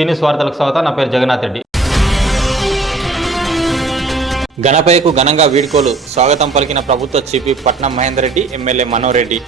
సీనియస్ వార్తలకు స్వాగతం. నా పేరు జగన్నాథ్ రెడ్డి. గణపయ్యకు ఘనంగా వీడ్కోలు. స్వాగతం పలికిన ప్రభుత్వ చీఫ్ పట్నం మహేందర్ రెడ్డి ఎమ్మెల్యే మనోహర్ రెడ్డి.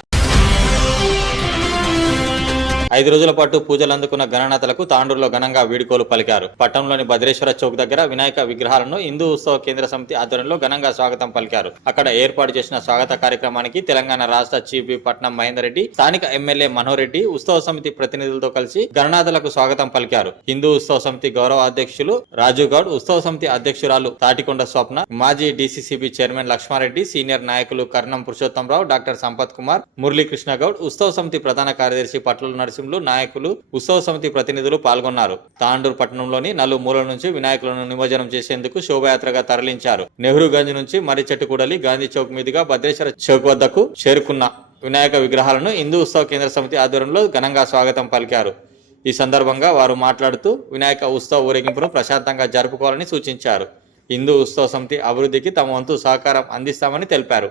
ఐదు రోజుల పాటు పూజలు అందుకున్న గణనాథలకు తాండూరులో ఘనంగా వీడుకోలు పలికారు. పట్టణంలోని భద్రేశ్వర చౌక్ దగ్గర వినాయక విగ్రహాలను హిందూ ఉత్సవ కేంద్ర సమితి ఆధ్వర్యంలో ఘనంగా స్వాగతం పలికారు. అక్కడ ఏర్పాటు చేసిన స్వాగత కార్యక్రమానికి తెలంగాణ రాష్ట్ర చీఫ్ పట్నం మహేందర్ రెడ్డి స్థానిక ఎమ్మెల్యే మనోహర్ రెడ్డి ఉత్సవ సమితి ప్రతినిధులతో కలిసి గణనాథులకు స్వాగతం పలికారు. హిందూ ఉత్సవ సమితి గౌరవ అధ్యక్షులు రాజు గౌడ్ ఉత్సవ సమితి అధ్యక్షురాలు తాటికొండ స్వప్న మాజీ డీసీసీబీ చైర్మన్ లక్ష్మారెడ్డి సీనియర్ నాయకులు కర్ణం పురుషోత్తంరావు డాక్టర్ సంపత్ కుమార్ మురళీకృష్ణ గౌడ్ ఉత్సవ సమితి ప్రధాన కార్యదర్శి పట్ల నరసింహులు నాయకులు ఉత్సవ సమితి ప్రతినిధులు పాల్గొన్నారు. తాండూరు పట్టణంలోని నలుమూల నుంచి వినాయకులను నిమజ్జనం చేసేందుకు శోభయాత్రగా తరలించారు. నెహ్రూ గంజ్ నుంచి మర్రి చెట్టు కూడలి గాంధీ చౌక్ మీదుగా భద్రేశ్వర చౌక్ వద్దకు చేరుకున్న వినాయక విగ్రహాలను హిందూ ఉత్సవ కేంద్ర సమితి ఆధ్వర్యంలో ఘనంగా స్వాగతం పలికారు. ఈ సందర్భంగా వారు మాట్లాడుతూ వినాయక ఉత్సవ ఊరేగింపును ప్రశాంతంగా జరుపుకోవాలని సూచించారు. హిందూ ఉత్సవ సమితి అభివృద్ధికి తమ వంతు సహకారం అందిస్తామని తెలిపారు.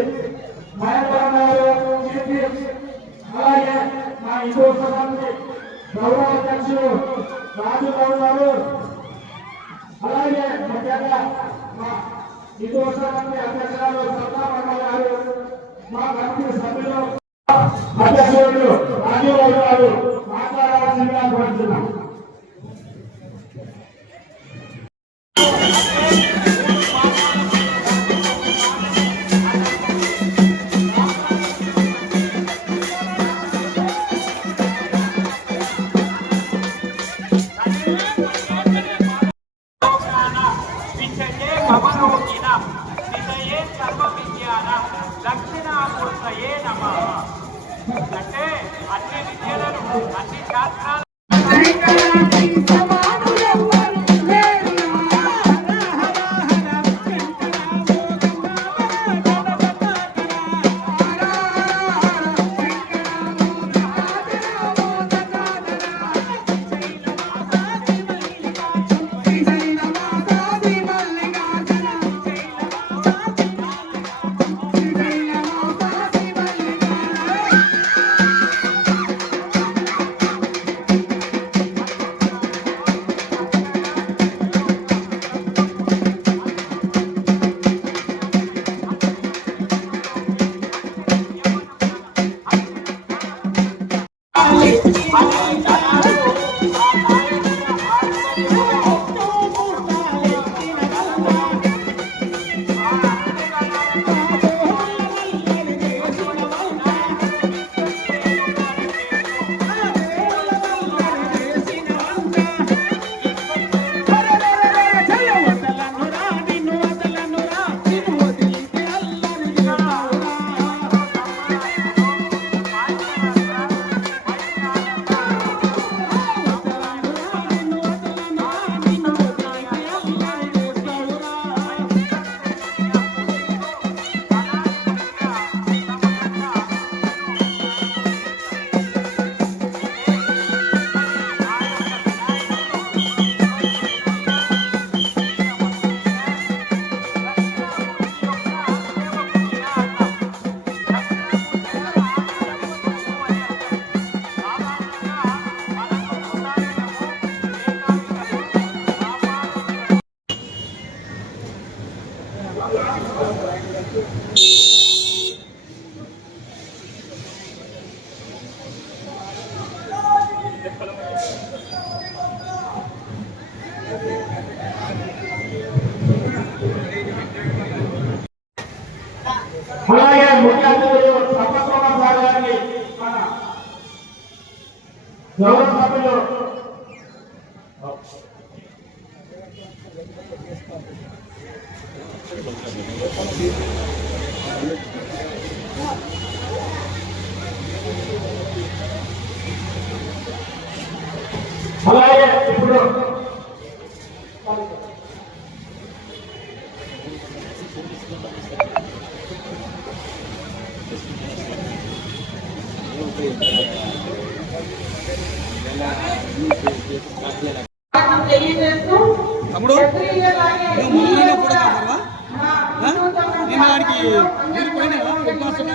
అలాగే మా ఇంకో సభ్యులు గౌరవ అధ్యక్షులు రాజు గౌడ్ గారు అలాగే ముఖ్యంగా మా ఇంకో సభ్యులు గౌరవ సభ్యులు మీరు పోయినావా హెడ్ మాస్టర్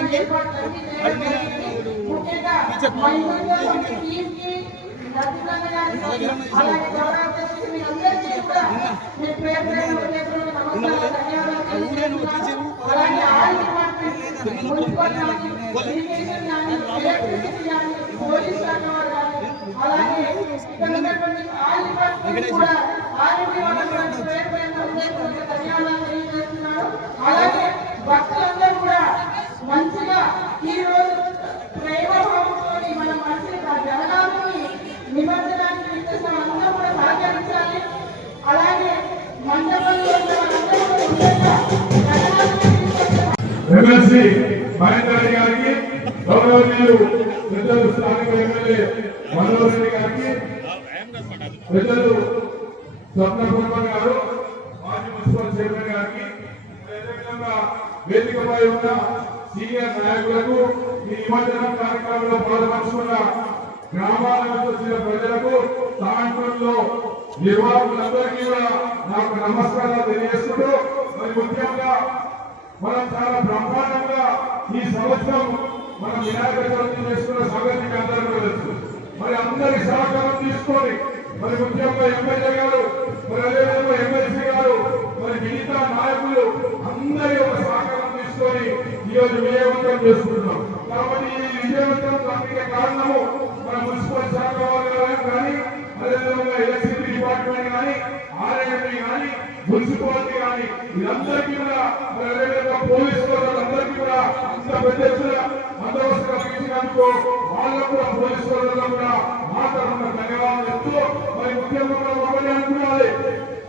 భక్తులందరూ కూడా మంచిగా ఈ రోజు ప్రేమ మన మనసుని ఆ జగనాన్ని నిమజ్జనానికి విచ్చేసిన అందరూ కూడా సహకరించాలి. అలాగే మండపంలో ఉన్న వాళ్ళందరూ ఎమ్మెల్సీ మహేందర్ గారికి గౌరవనీయులు పెద్దలు స్థానిక ఎమ్మెల్యే మనోహర్ రెడ్డి గారికి పెద్దలు స్వప్న కుమార్ గారు మాజీ మున్సిపల్ చైర్మన్ గారికి అదేవిధంగా వేదికపై ఉన్న సీనియర్ నాయకులకు ఈ నిమజ్జనం కార్యక్రమంలో పాల్పంచుకున్న గ్రామాల వచ్చిన ప్రజలకు సాయంత్రంలో నిర్వాహకులందరికీ కూడా నాకు నమస్కారాలు తెలియజేస్తూ మరి ముఖ్యంగా మనం చాలా బ్రహ్మాండంగా ఈ సంవత్సరం మనం వినాయక చవితి చేసుకున్న సంగతి మీకు అందరికీ తెలుసు. మరి అందరి సహకారం తీసుకొని మరి ముఖ్యంగా ఎమ్మెల్యే గారు మరి అదేవిధంగా ఎమ్మెల్సీ గారు మరి మిగతా నాయకులు అందరి యొక్క సహకారం తీసుకొని ఈరోజు విజయవంతం చేసుకుంటున్నాం. కాబట్టి ఈ విజయవంతం దానికి కారణము మన మున్సిపల్ శాఖ వాళ్ళు కానీ అదేవిధంగా ఎలక్ట్రిసిటీ డిపార్ట్మెంట్ కానీ ఆర్ఎంపీ కానీ మున్సిపాలిటీ కానీ వీళ్ళందరికీ కూడా మరి అదేవిధంగా పోలీసు వాళ్ళందరికీ కూడా అంత పెద్ద ఎత్తున బందోబస్తు కల్పించినందుకు వాళ్ళకు కూడా పోలీసు వాళ్ళలో కూడా మాట్లాడుతున్న ధన్యవాదాలు చెప్తూ మరి ముఖ్యంగా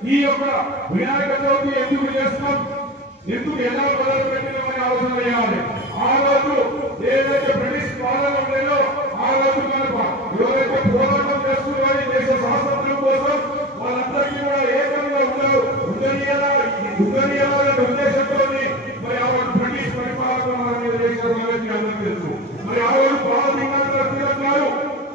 ఈ యొక్క వినాయక చవితి ఎందుకు చేస్తున్నాం? ఎందుకు ఎలా మొదలు పెట్టినామని ఆలోచన చేయాలి. ఆ రోజు ఏదైతే బ్రిటిష్ పాలన ఉండేదో ఆ రోజు కనుక ఎవరైతే పోరాటం చేస్తున్నారో ఈ దేశ స్వాతంత్ర్యం కోసం వాళ్ళందరికీ కూడా ఏకంగా ఉండరు ఉండనియాలా ఉండనియాలా అనే ఉద్దేశంతో మరి ఆ రోజు బ్రిటిష్ పరిపాలన మన మీద చేసిన సంగతి అందరికీ తెలుసు మరి ఆ రోజు బాలలింగారు గారు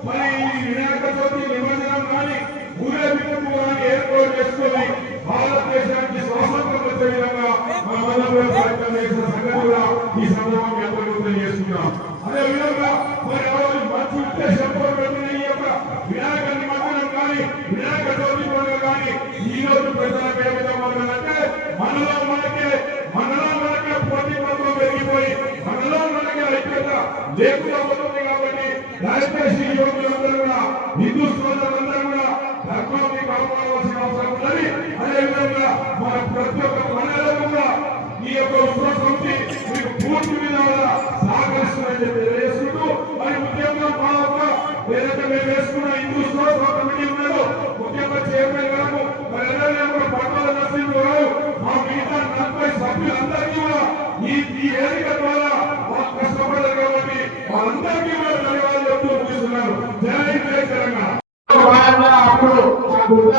మరి ఈ వినాయక చవితి నిమజ్జనం కానీ ఊరేగింపు కానీ ఏర్పాటు చేసుకొని భారతదేశానికి స్వాతంత్రం వచ్చే విధంగా మనమందరం ప్రయత్నం చేసిన సంగతి కూడా ఈ సందర్భంగా అందరికీ తెలియజేస్తున్నాం అదే విధంగా మరి ఆ రోజు మంచి ఉద్దేశంతో పెట్టిన ఈ యొక్క వినాయక నిమజ్జనం కానీ వినాయక చవితి పండుగ కానీ ఈ రోజు ప్రజలకు ఏ విధంగా ఉన్నదంటే మనలో మనకే మనలో మనకే పోటీ పత్రం పెరిగిపోయి మనలో మనకే ఐక్యత లేకుండా పోతుంది కాబట్టి దయచేసి ఈ యువకులందరూ కూడా హిందూ సోదరులందరూ కూడా ధర్మాన్ని కాపాడవలసిన అవసరం ఉన్నది అదేవిధంగా మన ప్రతి ఒక్క మనలో కూడా ఈ యొక్క ఉత్సవ సమితి మీకు పూర్తి విధాలుగా సహకరిస్తుందని చెప్పి తెలియజేసుకుంటూ మరి ముఖ్యంగా మా యొక్క ఏదైతే మేము వేసుకున్న హిందూ ఉత్సవ కమిటీ ఉన్నదో ముఖ్యంగా చైర్మన్ గారు మరి అదేవిధంగా పట్టాల నరసింహ గారు మా మిగతా నలభై సభ్యులందరికీ కూడా ఈ ఈ వేదిక ద్వారా వాళ్ళు కష్టపడ్డారు కాబట్టి వాళ్ళందరికీ కూడా ధన్యవాదాలు చెప్తూ ముగిస్తున్నారు జై జై తెలంగాణ భాగంగా అప్పుడు ఆ గుడ్డ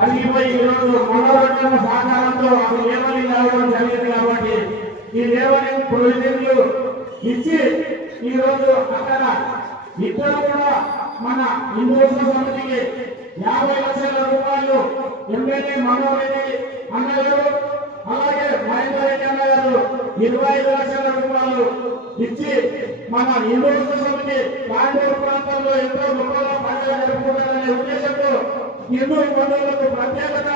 అడిగిపోయి ఈరోజు మనోరంజన సహకారంతో అది లేవని రావడం జరిగింది కాబట్టి ఈ లేవని ప్రొవిజన్లు ఇచ్చి రోజు అక్కడ ఇద్దరు కూడా మన హిందూ సమితికి యాభై లక్షల రూపాయలు ఎమ్మెల్యే మనోహరెడ్డి అన్నగారు అలాగే మహేందర్ రెడ్డి అన్నగారు ఇరవై ఐదు లక్షల రూపాయలు ఇచ్చి మన హిందూ సమితి పాండూరు ప్రాంతంలో ఎంతో గొప్పగా పండుగ జరుపుకుంటారనే ఉద్దేశంతో ఎన్నో బంధువులకు ప్రత్యేకత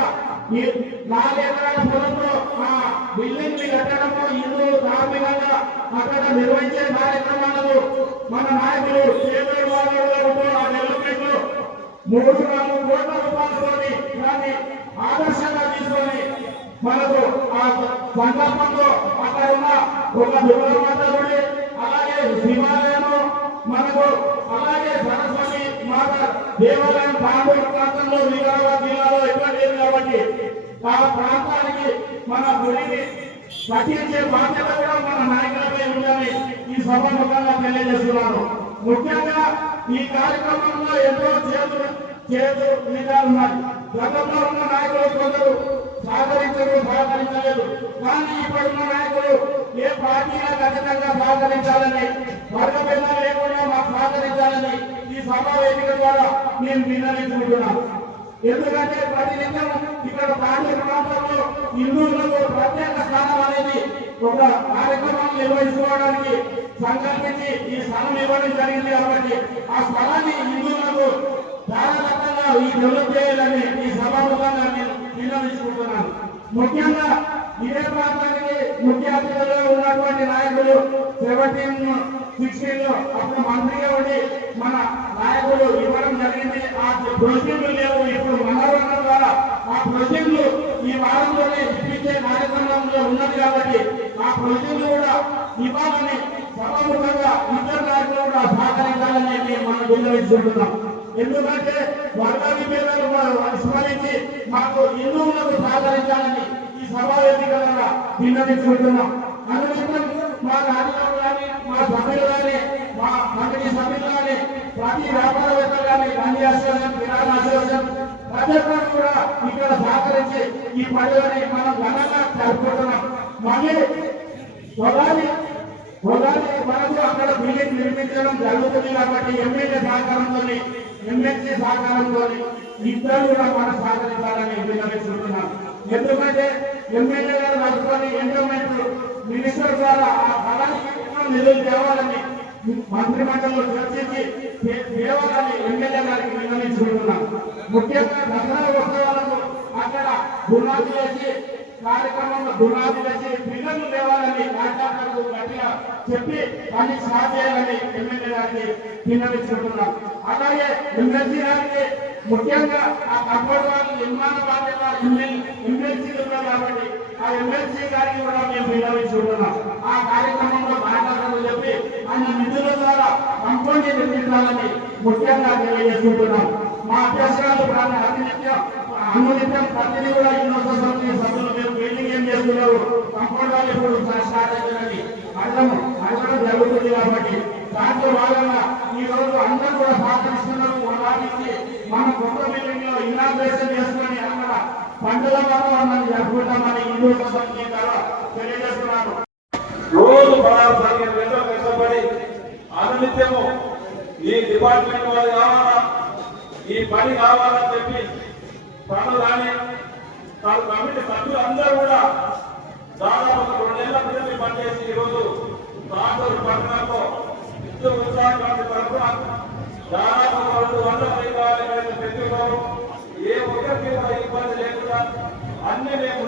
నాలుగెకరాల ఎకరాల పొలంలో ఆ బిల్డింగ్ని కట్టడము హిందూ ధార్మికంగా అక్కడ నిర్వహించే కార్యక్రమాలను మన నాయకులు చేదోడు వాదోడుగా ఆ డెవలప్మెంట్ మూడు నాలుగు కోట్ల రూపాయలతోని దాన్ని ఆదర్శంగా తీసుకొని మనకు ఆ సందర్భంలో అక్కడ ఉన్న ఒక దుర్గమాత గుడి అలాగే శివాలయము మనకు దేవాలయం పాండూరు ప్రాంతంలో వికారాబాద్ జిల్లాలో ఎక్కువ లేదు కాబట్టి ఆ ప్రాంతానికి మన గుడిని పట్టించే బాధ్యత కూడా మన నాయకులపై ఉందని ఈ సభాముఖంగా తెలియజేస్తున్నాను. ముఖ్యంగా ఈ కార్యక్రమంలో ఎంతో చేతులు చేదు నిజాలున్నాయి గతంలో ఉన్న నాయకులు కొందరు సహకరించరు సహకరించలేదు. కానీ ఇప్పుడున్న నాయకులు ఏ పార్టీగా ఖచ్చితంగా సహకరించాలని వర్గ పెద్ద లేకుండా మాకు సహకరించాలని ఈ సభా వేదిక ద్వారా నేను నిర్ణయించుకుంటున్నా ఎందుకంటే ప్రతి ప్రతినిత్యం ఇక్కడ ప్రాంతీయ ప్రాంతంలో హిందువులకు ప్రత్యేక స్థానం అనేది ఒక కార్యక్రమాన్ని నిర్వహించుకోవడానికి సంకల్పించి ఈ స్థలం ఇవ్వడం జరిగింది కాబట్టి ఆ స్థలాన్ని హిందువులకు జాగ్రత్తగా ఈ డెవలప్ చేయాలని ఈ సభాముఖంగా నేను నిర్ణయించుకుంటున్నాను ముఖ్యంగా ఇదే ప్రాంతానికి ముఖ్య అతిథులుగా ఉన్నటువంటి నాయకులు సెవెంటీన్ సిక్స్టీన్ అప్పుడు మంత్రిగా ఉండి మన నాయకులు ఇవ్వడం జరిగింది. ఆ ప్రొసీడ్లు లేవు. ఇప్పుడు మనోరంగం ద్వారా ఆ ప్రొసీడ్లు ఈ వారంలోనే ఇప్పించే కార్యక్రమంలో ఉన్నది కాబట్టి ఆ ప్రొసీడ్లు కూడా ఇవ్వాలని సభాముఖంగా ఇద్దరు నాయకులు కూడా సహకరించాలని మనం విన్నవించుకుంటున్నాం ఎందుకంటే వర్గ విభేదాలు స్మరించి మాకు హిందువులకు సహకరించాలని ఈ సభా వేదిక విన్నవించుకుంటున్నాం. అనునిత్యం మా రాజకీయాలు కానీ మా సభ్యులు కానీ మా మండలి సభ్యులు కానీ ప్రతి వ్యాపారవేత్త కానీ గంజి అసోసియేషన్ కిరాణ అసోసియేషన్ ప్రతి ఒక్కరు కూడా ఇక్కడ సహకరించి ఈ పండుగని మనం ఘనంగా జరుపుకుంటున్నాం. మళ్ళీ ఉగాది ఉగాది మనకు అక్కడ బిల్డింగ్ నిర్మించడం జరుగుతుంది కాబట్టి ఎమ్మెల్యే సహకారంతో ఎమ్మెల్సీ సహకారంతో ఇద్దరు కూడా మనం సహకరించాలని విన్నవించుకుంటున్నాం. ఎందుకంటే ఎమ్మెల్యే గారు పట్టుకొని ఎండోమెంట్ మినిస్టర్ ద్వారా ఆ ఫలానికి ఎన్నో నిధులు తేవాలని మంత్రి మండలిలో చర్చించి తేవాలని ఎమ్మెల్యే గారికి నిర్ణయించుకుంటున్నాం ముఖ్యంగా దసరా ఉత్సవాలకు అక్కడ గుణాలు వేసి కార్యక్రమంలో గుణాలు వేసి పిల్లలు లేవాలని కాంట్రాక్టర్కు గట్టిగా చెప్పి పని స్టార్ట్ చేయాలని ఎమ్మెల్యే గారికి విన్నవించుకుంటున్నాం. అలాగే ఎమ్మెల్సీ గారికి ముఖ్యంగా ఆ కంపౌండ్ వాళ్ళు నిర్మాణ బాధ్యత ఎమ్మెల్సీలు ఉన్నారు కాబట్టి ఆ ఎమ్మెల్సీ గారికి కూడా మేము విన్నవించుకుంటున్నాం ఆ కార్యక్రమంలో మాట్లాడాలని చెప్పి ఆయన నిధుల ద్వారా కంపౌండ్ నిర్మించాలని ముఖ్యంగా తెలియజేసుకుంటున్నాం మా అభ్యర్థులు ప్రాణ అనునిత్యం ప్రతిదీ కూడా ఎన్నో సమితి సభ్యులు మేము బిల్డింగ్ ఏం చేస్తున్నారు కంపౌండ్ వాళ్ళు ఇప్పుడు స్టార్ట్ అవుతున్నది అర్థం అడగడం జరుగుతుంది కాబట్టి దాంట్లో భాగంగా ఈ రోజు అందరూ కూడా సహకరిస్తున్నారు మన కొత్త బిల్డింగ్లో ఇనాగ్రేషన్ చేసుకొని రోజు పదహారు పదిహేను గంటలు కష్టపడి అనునిత్యము ఈ డిపార్ట్మెంట్ వాళ్ళు కావాలా ఈ పని కావాలని చెప్పి తను కానీ తన కమిటీ సభ్యులు అందరూ కూడా దాదాపు ఒక రెండేళ్ళ క్రితం పనిచేసి ఈరోజు తాండూరు పట్టణంలో విద్యుత్ ఉత్సాహం తరఫున దాదాపు రెండు వందల రూపాయలు పెట్టుకోవడం ఏ ఒక్కరికి ఇబ్బంది అన్ని మేము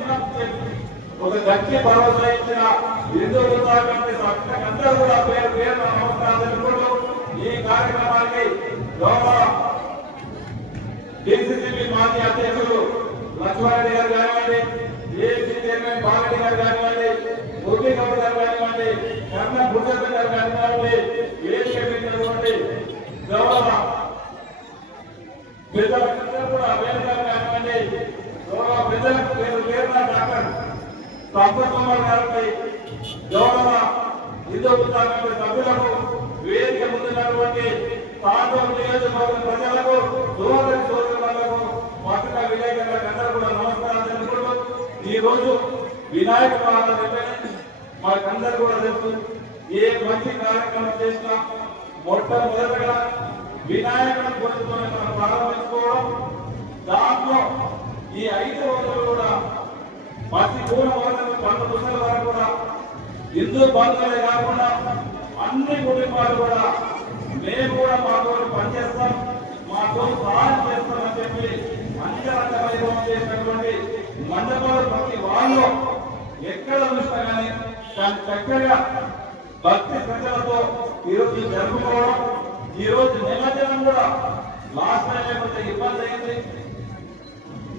ఒక గట్టి భరోసా హిందూ ఉత్సాహంలో అందరూ కూడా పేరు పేరు నమస్కారం ఈ కార్యక్రమానికి గౌరవ డిసిసిబి మాజీ అధ్యక్షులు లక్ష్మారెడ్డి గారు కానివ్వండి ఏసీ చైర్మన్ బాలరెడ్డి గారు కానివ్వండి మురళీ గౌడ్ గారు కానివ్వండి కర్ణ భూషణ్ గారు కానివ్వండి ఏసీ పెట్టినటువంటి గౌరవ పెద్దలందరూ కూడా వేరు గారు కానివ్వండి గౌరవ పెద్దలకు పేరు పేరున డాక్టర్ సంపత్ కుమార్ గారికి గౌరవ హిందూ సభ్యులకు వేదిక ముందున్నటువంటి తాండూరు నియోజకవర్గ ప్రజలకు సోదరి సోదరులకు పత్రికా విలేకరులకు అందరూ కూడా నమస్కారం తెలుపుకుంటూ ఈ వినాయక పాలన మాకందరూ కూడా తెలుసు. ఏ మంచి కార్యక్రమం చేసినా వినాయకుని మనం ప్రారంభించుకోవడం. దాంట్లో ఈ ఐదు రోజులు కూడా ప్రతి పూల మొదలు పండు పుస్తకాల వరకు కూడా హిందూ బంధువులే కాకుండా అన్ని కుటుంబాలు కూడా మేము కూడా మాతో పనిచేస్తాం మాతో సహాయం చేస్తామని చెప్పి అన్ని రకాల చేసినటువంటి మండపాలు ప్రతి వాళ్ళు ఎక్కడ చూసినా కానీ దాన్ని చక్కగా భక్తి ప్రజలతో ఈరోజు జరుపుకోవడం ఈ రోజు నిమజ్జనం కూడా లాస్ట్ టైం లేకపోతే ఇబ్బంది అయింది.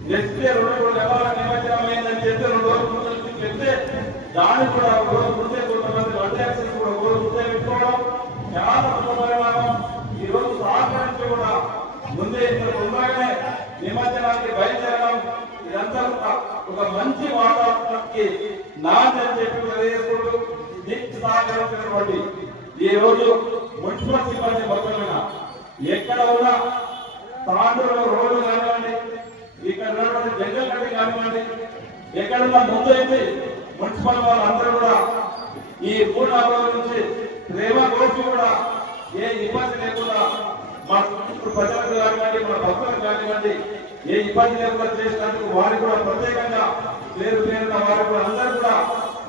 ఎస్పీ రెండు రోజులు ఎవరు నిమజ్జనం అయిందని చెప్పి రెండు రోజుల ముందు నుంచి చెప్తే దాన్ని కూడా ఒక రోజు ముందే కొంతమంది వన్ యాక్సెస్ కూడా ఒక రోజు ముందే పెట్టుకోవడం చాలా పరిణామం ఈ రోజు సహకరించి కూడా ముందే ఇంత తొందరగానే నిమజ్జనానికి బయలుదేరడం ఇదంతా కూడా ఒక మంచి వాతావరణానికి నాంది అని చెప్పి చేస్తున్నటువంటి ఈ రోజు మున్సిపల్ సిబ్బంది మొత్తం ఎక్కడ ఉన్నా తాండూరులో రోడ్డు కానివ్వండి ఇక్కడ ఉన్నటువంటి జంగల్ కట్టి కానివ్వండి ఎక్కడ ముందు అయితే మున్సిపల్ వాళ్ళందరూ కూడా ఈ మూడు నాలుగు నుంచి ప్రేమ కోసి కూడా ఏ ఇబ్బంది లేకుండా మా ప్రజలకు కానివ్వండి మన భక్తులకు కానివ్వండి ఏ ఇబ్బంది లేకుండా చేసినందుకు వారికి కూడా ప్రత్యేకంగా పేరు పేరున్న వారికి కూడా అందరూ కూడా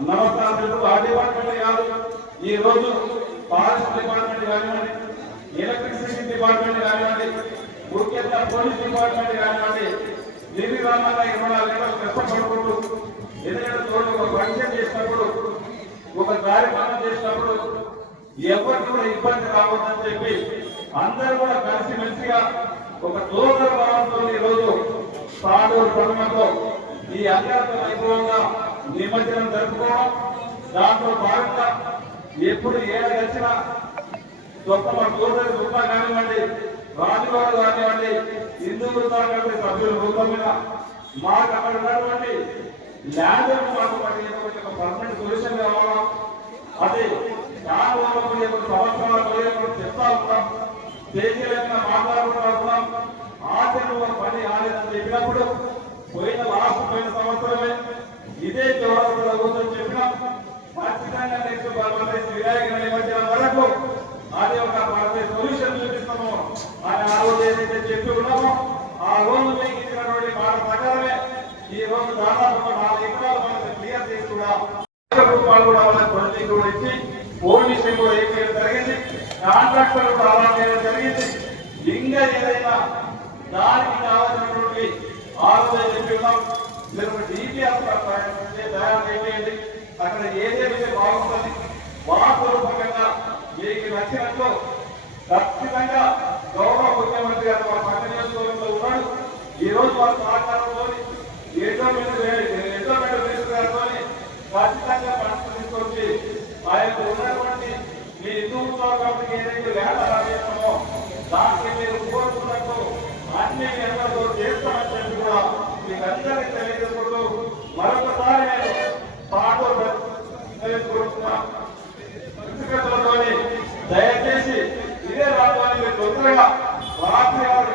నమస్కారం చెప్తూ ఆ డిపార్ట్మెంట్ కాదు ఈ రోజు ఫారెస్ట్ డిపార్ట్మెంట్ కానివ్వండి ఎలక్ట్రిసిటీ డిపార్ట్మెంట్ కానివ్వండి ముఖ్యంగా పోలీస్ డిపార్ట్మెంట్ కానివ్వండి నిర్విరామంగా ఇరవై నాలుగు గంటలు కష్టపడుకుంటూ ఎందుకంటే చూడండి ఒక ఫంక్షన్ చేసినప్పుడు ఒక కార్యక్రమం చేసినప్పుడు ఎవరికి కూడా ఇబ్బంది రావద్దని చెప్పి అందరూ కూడా కలిసిమెలిసిగా ఒక సోదర భావంతో ఈరోజు రోజు తాడూరు పట్టణంలో ఈ అత్యంత వైభవంగా నిమజ్జనం జరుపుకోవడం. దాంట్లో భాగంగా ఎప్పుడు ఏడ వచ్చినా గొప్ప మన సోదరు గొప్ప కానివ్వండి. రాజుగారు కానివ్వండి హిందువులు కానివ్వండి సభ్యుల రూపం మీద మాకు అక్కడ ఉన్నటువంటి ల్యాండ్ మాకు మరి ఒక పర్మనెంట్ సొల్యూషన్ కావాలా? అది దాని వల్ల కూడా సంవత్సరాల పోయేప్పుడు చెప్తా ఉంటాం తేజీలంగా మాట్లాడుకుంటా ఉన్నాం పని ఆడేదని చెప్పినప్పుడు పోయిన లాస్ట్ పోయిన సంవత్సరమే ఇదే చౌరస్తా కూర్చొని చెప్పినాం. ఖచ్చితంగా నెక్స్ట్ వినాయక నిమజ్జనం వరకు ఒక భారతీయ సొల్యూషన్ చూపిస్తాము అని ఆ రోజు ఏదైతే చెప్పి ఉన్నామో ఆ రోజు మీకు మాట ప్రకారమే ఈ రోజు దాదాపు నాలుగు ఎకరాలు మనకు క్లియర్ చేసి కూడా రూపాయలు కూడా వాళ్ళకి కొలిచి కూడా ఇచ్చి కూడా ఏం చేయడం జరిగింది. కాంట్రాక్టర్ కూడా అలా చేయడం జరిగింది. ఇంకా ఏదైనా దానికి కావాల్సినటువంటి ఆలోచన మీరు డిపిఆర్ తయారు చేయండి? అక్కడ ఏదైతే బాగుంటుంది వాస్తవపరంగా మీకు నచ్చినట్లు ఖచ్చితంగా గౌరవ ముఖ్యమంత్రి గారు మన ఈ రోజు వారి సహకారంతో ఏదో మీద ఏదో మీద ఖచ్చితంగా ఫండ్స్ తీసుకొచ్చి యొక్క ఉన్నటువంటి మీ హిందూ కాబట్టి ఏదైతే వేట రాజేస్తామో దానికి మీరు కోరుకున్నట్టు అన్ని ఎంతో చేస్తామని చెప్పి కూడా మీకు అందరికీ తెలియజేసుకుంటూ మరొకసారి నేను పాటో తెలియజేసుకుంటున్నాను దయచేసి ఇదే రాష్ట్రానికి మీరు తొందరగా రాత్రి ఆరు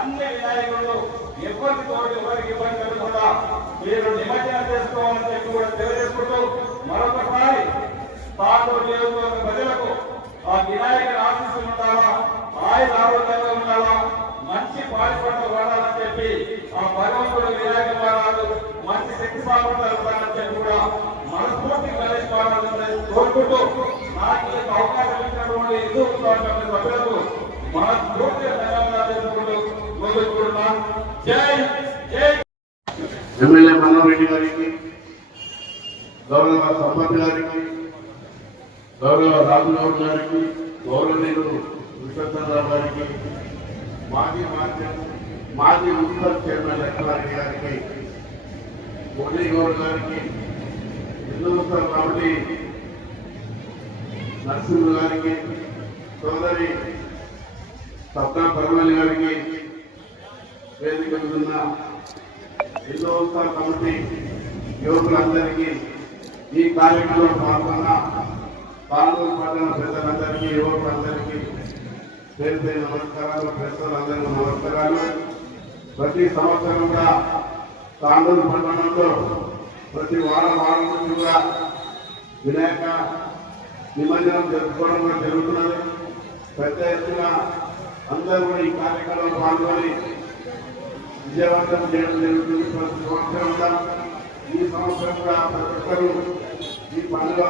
అన్ని వినాయకులు ఎవరికి తోడు ఎవరికి ఇబ్బంది కలగకుండా మీరు నిమజ్జనం చేసుకోవాలని చెప్పి కూడా తెలియజేసుకుంటూ మరొకసారి తాకూరు నియోజకవర్గ ప్రజలకు ఆ వినాయకుని ఆశీస్సులు ఉండాలా? ఆయుధ ఆరోగ్యంగా ఉండాలా? మంచి పాడి పంటలు వాడాలని చెప్పి ఆ భగవంతుడు వినాయక మహారాజు మంచి శక్తి సామర్థ్యాలు చెప్పి కూడా మనస్ఫూర్తి గణేష్ కోరుకుంటూ నాకు అవకాశం ఇచ్చినటువంటి హిందూ సభ్యులకు మనస్ఫూర్తిగా ధన్యవాదాలు ఎమ్మెల్యే మల్లారెడ్డి గారికి గౌరవ సంపత్ గారికి గౌరవ రాహుల్ గౌడ్ గారికి గౌరవనీయులు విశ్వచంద్రరావు గారికి మాజీ మాజీ మాజీ మున్సిపల్ చైర్మన్ లక్ష్మారెడ్డి గారికి మోదీ గౌడ్ గారికి హిందూ కాబట్టి కమిటీ నరసింహ గారికి సోదరి సప్నా పరమల్లి గారికి వేదిక మీద ఉన్న హిందూస్థాన కమిటీ యువకులందరికీ ఈ కార్యక్రమంలో పాల్గొన్న పాల్గొన పడిన ప్రజలందరికీ యువకులందరికీ పేరు పేరు నమస్కారాలు ప్రజలందరికీ నమస్కారాలు. ప్రతి సంవత్సరం కూడా తాండూరు పట్టణంలో ప్రతి వారం వారం నుంచి కూడా వినాయక నిమజ్జనం జరుపుకోవడం కూడా జరుగుతున్నది. పెద్ద ఎత్తున అందరూ కూడా ఈ కార్యక్రమంలో పాల్గొని విజయవంతం చేయడం జరుగుతుంది. ప్రతి సంవత్సరం ఈ సంవత్సరం కూడా ప్రతి ఒక్కరూ ఈ పండుగ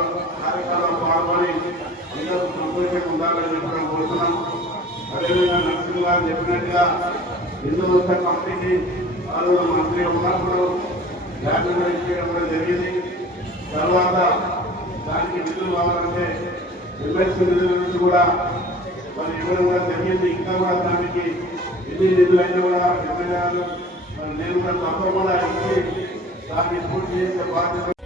కార్యక్రమంలో పాల్గొని అందరూ సంతోషంగా ఉండాలని చెప్పడం కోరుతున్నాం. అదేవిధంగా నరసింహ గారు చెప్పినట్టుగా హిందూ ఉత్సవ కమిటీకి వాళ్ళు మంత్రి ఉన్నప్పుడు ల్యాండ్ చేయడం కూడా జరిగింది. తర్వాత దానికి నిధులు కావాలంటే ఎమ్మెల్సీ నిధుల నుంచి కూడా మరి ఇవ్వడం కూడా జరిగింది. ఇంకా కూడా దానికి ఎన్ని నిధులైనా కూడా ఎమ్మెల్యే మరి నేను కూడా తప్పకుండా ఇచ్చి దాన్ని పూర్తి చేసే బాధ్యత